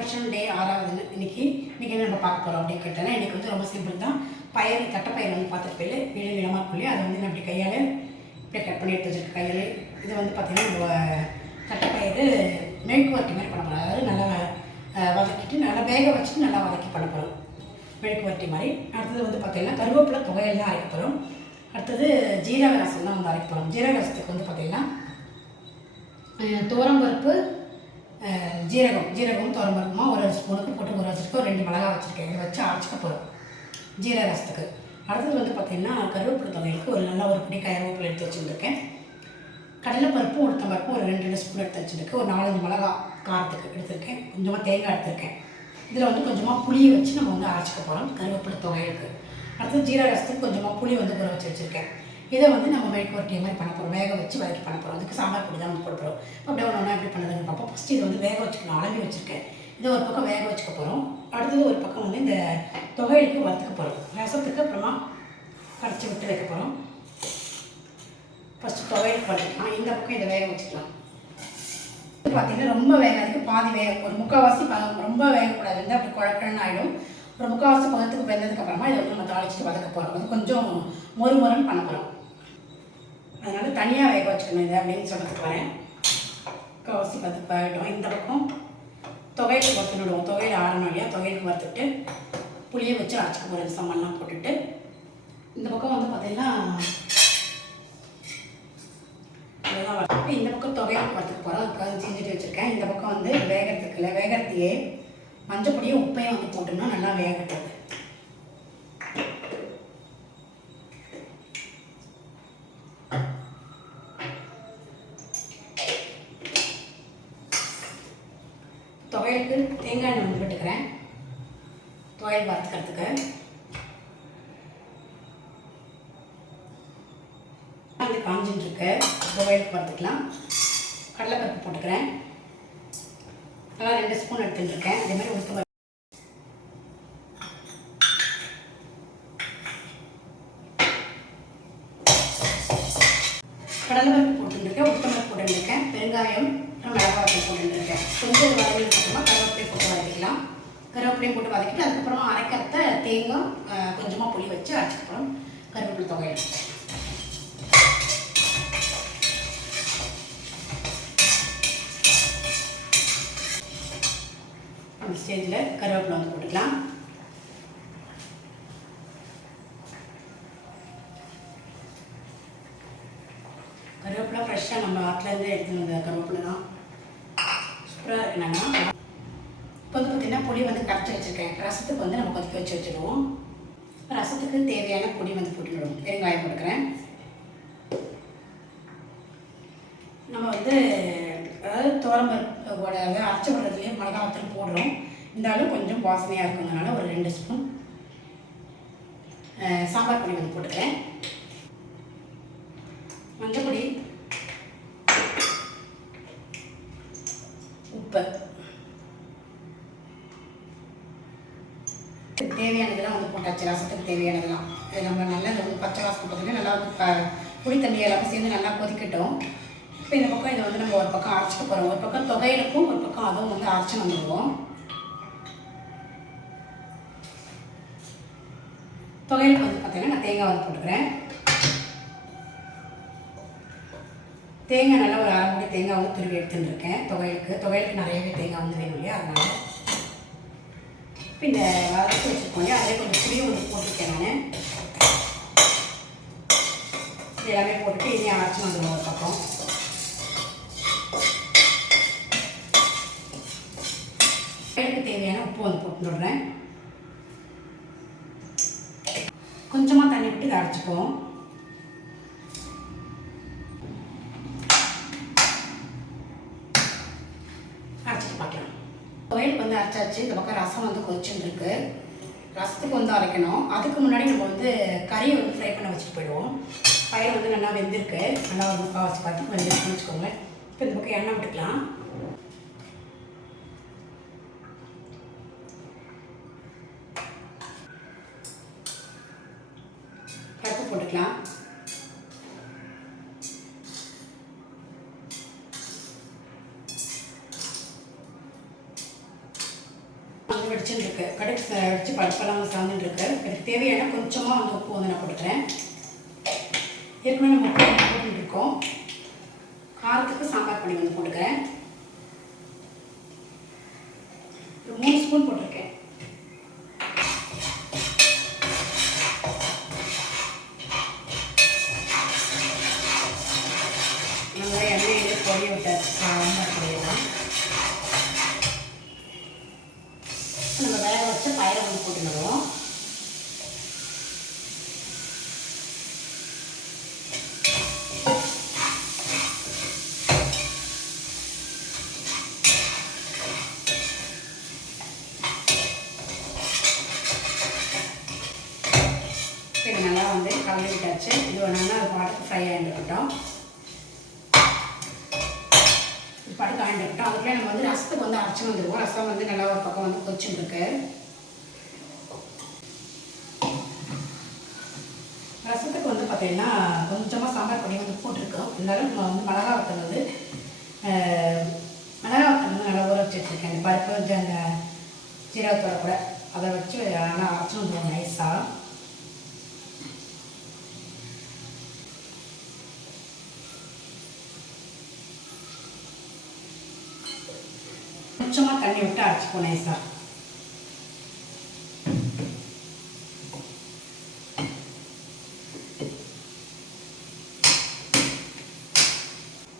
வருஷம் டே 6வது இன்னைக்கு என்ன நம்ம பார்க்க போகிறோம் அப்படின்னு கேட்டேன்னா இன்றைக்கி வந்து ரொம்ப சிம்பிள் தான். பயிர் தட்டைப்பயிர் வந்து பார்த்துட்டு போய் நீள நீளமாக இருக்குள்ளே அதை வந்து நான் இப்படி கையால் இப்படி கட் பண்ணி எடுத்து வச்சுருக்கேன் கையால். இது வந்து பார்த்திங்கன்னா நம்ம தட்டைப்பயிர் மெழுக்கு வரட்டி மாதிரி பண்ண போகிறோம். அதாவது நல்லா வதக்கிட்டு நல்லா வேக வச்சுட்டு நல்லா வதக்கி பண்ண போகிறோம் மெழுக்கு வரட்டி மாதிரி. அடுத்தது வந்து பார்த்திங்கன்னா கருவேப்பிலை தொகையில் தான் அரைக்க போகிறோம். அடுத்தது ஜீரக ரசம் தான் வந்து அரைக்க போகிறோம். ஜீரக ரசத்துக்கு வந்து பார்த்திங்கன்னா துவரம்பருப்பு ஜீரகம் துவரம்பருப்புமா ஒரு ஸ்பூனுக்கு போட்டு ஊற வச்சுருக்கோம். 2 மிளகா வச்சுருக்கேன். இதை வச்சு அரைச்சிக்க போகிறோம் ஜீரக ரசத்துக்கு. அடுத்தது வந்து பார்த்திங்கன்னா கருவேப்பிலை தொகைக்கு ஒரு நல்லா ஒரு பிடி கருவேப்பிலை எடுத்து வச்சுருக்கேன். கடலைப்பருப்பும் உளுத்தம்பருப்பும் ஒரு 2 ஸ்பூன் எடுத்து வச்சுருக்கேன். ஒரு 4-5 மிளகா காரத்துக்கு எடுத்துருக்கேன். கொஞ்சமாக தேங்காய் எடுத்துருக்கேன். இதில் வந்து கொஞ்சமாக புளியை வச்சு நம்ம வந்து அரைச்சிக்க போகிறோம் கருவேப்பிலை தொகைக்கு. அடுத்தது ஜீரக ரசத்துக்கு கொஞ்சமாக புளி வந்து ஊற வச்சு வச்சுருக்கேன். இதை வந்து நம்ம மெழுக்கு வரட்டி மாதிரி பண்ண போகிறோம். வேக வச்சு வதக்கி பண்ண போகிறோம். அதுக்கு சாம்பார் பொடி தான் வந்து போட போகிறோம். அப்படியே ஒன்று எப்படி பண்ணுறதுன்னு பார்ப்போம். ஃபஸ்ட்டு இதை வந்து வேக வச்சுக்கணும். அலம்பி வச்சுருக்கேன். இதை ஒரு பக்கம் வேக வச்சுக்க போகிறோம். அடுத்தது ஒரு பக்கம் வந்து இந்த தொகையிலுக்கு வறுத்துக்க போகிறோம். ரசத்துக்கு அப்புறமா கரைச்சி விட்டு வைக்க போகிறோம். ஃபஸ்ட்டு துவையலுக்கு வறுத்துக்கலாம். இந்த பக்கம் இதை வேக வச்சுக்கலாம். இது பார்த்திங்கன்னா ரொம்ப வேகாதுக்கு பாதி ஒரு முக்கால்வாசி ரொம்ப வேகக்கூடாது. வந்து அப்படி குழக்கணுன்னு ஆகிடும். ஒரு முக்கால்வாசி பதத்துக்கு வெந்ததுக்கப்புறமா இதை வந்து நம்ம தாளிச்சிட்டு வதக்க போகிறோம். அது கொஞ்சம் மொறுன்னு பண்ண போகிறோம். அதனால் தனியாக வேக வச்சுக்கணும் இதை அப்படின்னு சொல்கிறதுக்கு வரேன். முக்கால்வாசி பதத்துக்கு ஆகிட்டோம். இந்த பக்கம் தொகையில் வறுத்துடுவோம். தொகையில் ஆறணும் இல்லையா, தொகையிலுக்கு வறுத்துட்டு புளியை வச்சு அரைச்சிக்க போகிறேன். சம்மல்லாம் போட்டுட்டு இந்த பக்கம் வந்து பார்த்திங்கன்னா அதெல்லாம் வறுத்துட்டு இந்த பக்கம் தொகையிலுக்கு வறுத்துக்க போகிறோம். அதுக்காக செஞ்சுட்டு வச்சுருக்கேன். இந்த பக்கம் வந்து வேகறதுக்கையே மஞ்சள் பொடியும் உப்பையும் வந்து போட்டோம்னா நல்லா வேகட்டுறது. துவையலுக்கு தேங்காய் எண்ணெய் வந்து விட்டுக்கிறேன். துவையல் வறுத்துக்கிறதுக்கு வந்து காஞ்சின்னு இருக்கு. துவையலுக்கு வறுத்துக்கலாம். கடலைப்பருப்பு போட்டுக்கிறேன். நல்லா 2 ஸ்பூன் எடுத்துட்டுருக்கேன். அதே மாதிரி உளுத்தம்பருப்பு கடலைப்பருப்பு போட்டுருக்கேன். உளுத்தம்பருப்பு போட்டுருக்கேன். பெருங்காயம் மிளகாய் போட்டுருக்கேன். கொஞ்சம் வதங்கினதுக்கு அப்புறமா கருவேப்பிலையை போட்டு வதக்கிக்கலாம். கருவேப்பிலையும் போட்டு வதக்கிட்டு அதுக்கப்புறமா அரைக்கிறத தேங்காய் கொஞ்சமாக புளி வச்சு அரைச்சிக்கப்புறம் கருவேப்பிலை தொகையில் அந்த ஸ்டேஜில் கருவேப்பிலை வந்து போட்டுக்கலாம். கருவேப்பிலை ஃப்ரெஷ்ஷாக நம்ம ஆற்றுலேருந்து எடுத்துன்னு வந்த கருவேப்பிலை தான். சூப்பராக இருக்குண்ணா. இப்போ வந்து பார்த்திங்கன்னா பொடி வந்து கரைச்சி வச்சுருக்கேன். ரசத்துக்கு வந்து நம்ம கொதிக்க வச்சு வச்சுடுவோம். ரசத்துக்கு தேவையான பொடி வந்து போட்டுவிடுவோம். பெருங்காயம் போட்டுக்கிறேன். நம்ம வந்து அதாவது துவரம்பருப்போட அரைச்சி விடுறதுலேயே மிளகா வத்தல் போடுறோம். இருந்தாலும் கொஞ்சம் வாசனையாக இருக்குங்கிறதுனால ஒரு 2 ஸ்பூன் சாம்பார் பொடி வந்து போட்டுக்கிறேன். மஞ்சள் பொடி, உப்பு, தேவையானதெல்லாம் வந்து போட்டாச்சு. ரசத்துக்கு தேவையானதெல்லாம் இது நம்ம நல்லா வந்து பச்சை வாசம் போட்டதுக்கு நல்லா வந்து புளி தண்ணி எல்லாமே சேர்ந்து நல்லா கொதிக்கட்டும். இப்போ இந்த பக்கம் இதை வந்து நம்ம ஒரு பக்கம் அரைச்சிக்க போகிறோம். ஒரு பக்கம் தொகையிலுக்கும் ஒரு பக்கம் அதுவும் வந்து அரைச்சி வந்துடுவோம். தொகையிலுக்கு வந்து பார்த்திங்கன்னா நான் தேங்காய் வந்து போட்டுக்கிறேன். தேங்காய் நல்லா ஒரு 1/2 மூடி தேங்காய் வந்து துருவி எடுத்துட்டுருக்கேன். தொகையிலுக்கு நிறையவே தேங்காய் வந்து வேணும் இல்லையா, அதனால் இப்போ இந்த வதக்கி வச்சுருக்கோம் இல்லையா, அதே கொஞ்சம் புளியும் வந்து போட்டிருக்கேன் நான். இது எல்லாமே போட்டுட்டு இதையும் அரைச்சி வந்துடுவோம். ஒரு பக்கம் தொகையிலுக்கு தேவையான உப்பு வந்து போட்டுடுறேன். கொஞ்சமாக தண்ணி விட்டு இதை அரைச்சிக்குவோம். துவையலுக்கு வந்து அரைச்சாச்சு. இந்த பக்கம் ரசம் வந்து கொதிச்சுருக்கு. ரசத்துக்கு வந்து அரைக்கணும். அதுக்கு முன்னாடி நம்ம வந்து கறியை வந்து ஃப்ரை பண்ண வச்சுட்டு போயிடுவோம். பயிர் வந்து நல்லா வெந்திருக்கு. நல்லா ஒரு முக்கால்வாசி பார்த்து வெந்திருக்குன்னு வச்சுக்கோங்க. இப்போ இந்த பக்கம் எண்ணெய் விட்டுக்கலாம். பருப்பு போட்டுக்கலாம். வந்து வெடிச்சுன்னு இருக்கு. கடுகு வெடிச்சு பருப்பெல்லாம் சாந்துட்டு இருக்கு. எனக்கு தேவையான கொஞ்சமாக வந்து உப்பு வந்து நான் போட்டுக்கிறேன். ஏற்கனவே நம்ம உப்பு போட்டுட்டு இருக்கோம். காரத்துக்கு சாம்பார் பொடி வந்து போட்டுக்கிறேன். ஒரு 3 ஸ்பூன் போட்டிருக்கேன். நல்லா எண்ணெயிலே பொரிய விட்டாச்சு சாம்பார் பொரியெல்லாம். நம்ம வேக வச்ச பயிரை வந்து போட்டுடுவோம். இது நல்லா வந்து கலந்து விட்டாச்சு. இது நல்லா அது பாட்டுக்கு ஃப்ரை ஆகிட்டுருக்கட்டும். இது பாட்டுக்கு ஆகிட்டுருக்கட்டும். அதுக்குள்ளே நம்ம வந்து ரசத்துக்கு வந்து அரைச்சி வந்துடுவோம். ரசம் வந்து நல்லா ஒரு பக்கம் வந்து கொதிச்சுட்டுருக்கு. ரசத்துக்கு வந்து பார்த்திங்கன்னா கொஞ்சமாக சாம்பார் பொடி வந்து போட்டிருக்கோம். இருந்தாலும் நம்ம வந்து மிளகா வத்தல் வந்து நல்லா ஊற வச்சு வச்சுருக்கேன். அந்த பருப்பு வந்து அந்த ஜீரகத்தோட கூட அதை வச்சு நல்லா அரைச்சி வந்துடுவோம் நைஸாக. கொஞ்சமாக தண்ணி விட்டு அரைச்சிப்போம் நைஸாக.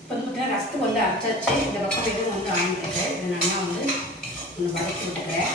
இப்போ வந்து பார்த்தீங்கன்னா ரசத்துக்கு வந்து அரைச்சாச்சு. இந்த பக்கம் எதுவும் வந்து ஆகிட்டு இது நல்லா வந்து ஒன்று வதக்கி விட்டுக்கிறேன்.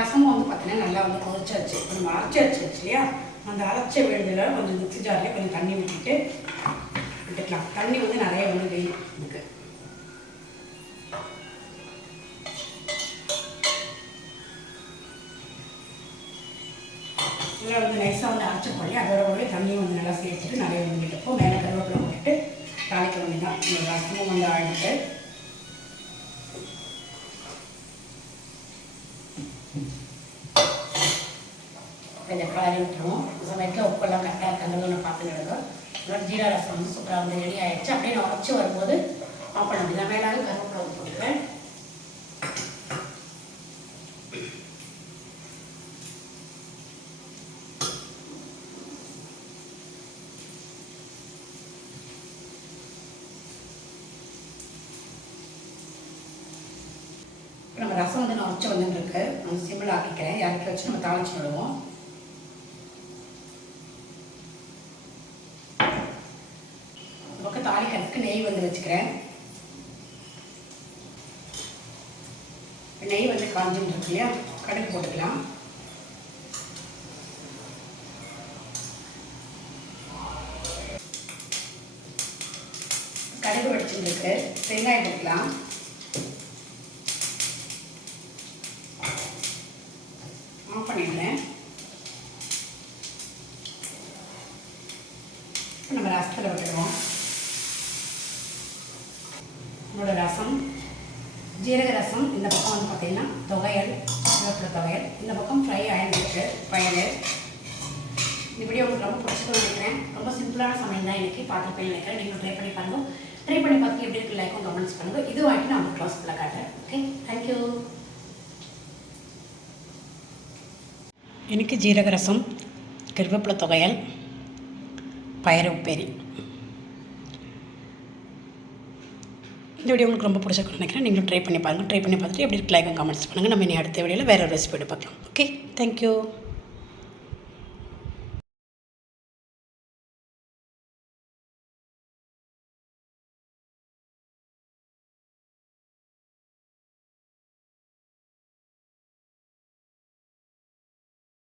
ரசமும் வந்து பார்த்தீங்கன்னா நல்லா வந்து கொதிச்சாச்சு. இப்போ நம்ம அரைச்சி வச்சு இல்லையா, அந்த அரைச்ச விழுதில் கொஞ்சம் மிக்ஸி ஜார்லேயே கொஞ்சம் தண்ணி விட்டுக்கலாம். தண்ணி வந்து நிறைய வந்து வெயில் இருக்கு. நல்லா வந்து நைஸாக வந்து அரைச்சி போடல. அதோட கூட தண்ணியும் வந்து நல்லா சேர்த்துட்டு நிறைய வந்துட்டப்போ மேலே கருவேப்பிலை போட்டுட்டு தாளிக்க வேண்டியதான். இந்த ரசமும் வந்து ஆகிட்டு கொஞ்சம் கலரி விட்டுருவோம். சமயத்தில் உப்பெல்லாம் கரெக்டாக இருக்காங்கன்னு ஒன்று பார்த்துக்கிடுங்க. அதோட ஜீரா ரசம் வந்து சூப்பராக வந்து ரெடி ஆகிடுச்சு. அப்படியே நான் உடச்சி வரும்போது ஆஃப் பண்ண முடியும். மேலாக கருவேப்பிலை வந்து போட்டுக்கிறேன். நம்ம ரசம் வந்து நான் உடச்சி வந்துருக்கு. நம்ம சிம்மில் ஆக்கிக்கிறேன். இறக்கி வச்சு நம்ம தாளிச்சு விடுவோம். பக்கம் தாளிக்கிறதுக்கு நெய் வந்து வச்சுக்கிறேன். நெய் வந்து காஞ்சின்னு இருக்கு இல்லையா, கடுகு போட்டுக்கலாம். கடுகு வெடிச்சுட்டு இருக்கு. வெங்காயம் போட்டுக்கலாம். ஆஃப் பண்ணிடுறேன். நம்ம ரசத்தில் விட்டுடுவோம். நம்மளோட ரசம் ஜீரக ரசம். இந்த பக்கம் வந்து பார்த்திங்கன்னா துவையல், கருவேப்பிலை துவையல். இந்த பக்கம் ஃப்ரை ஆகிருக்கு பயல். இந்த வீடியோ உங்களுக்கு ரொம்ப பிடிச்சிக்கணும்னு நினைக்கிறேன். ரொம்ப சிம்பிளான சமையல் தான் இன்றைக்கி பார்த்துருப்பேன் நினைக்கிறேன். நீங்களும் ட்ரை பண்ணி பாருங்கள். ட்ரை பண்ணி பார்த்து எப்படி இருக்குது லைக்கும் கமெண்ட்ஸ் பண்ணுங்கள். இது வாங்கிட்டு நான் உங்களுக்கு க்ளாஸ் ஃபுல்லாக காட்டுறேன். Okay, thank you. எனக்கு ஜீரக ரசம், கருவேப்பிலை துவையல், பயறு உப்பேரி. இந்த வீடியோ உங்களுக்கு ரொம்ப பிடிச்சிருக்குன்னு நினைக்கிறேன். நீங்களும் ட்ரை பண்ணி பாருங்கள். ட்ரை பண்ணி பார்த்துட்டு எப்படி இருக்கு லைக்கும் கமெண்ட்ஸ் பண்ணுங்கள். நம்ம இனி அடுத்த வீடியோவில் வேறு ஒரு ரெசிபி பார்க்கலாம். Okay, thank you.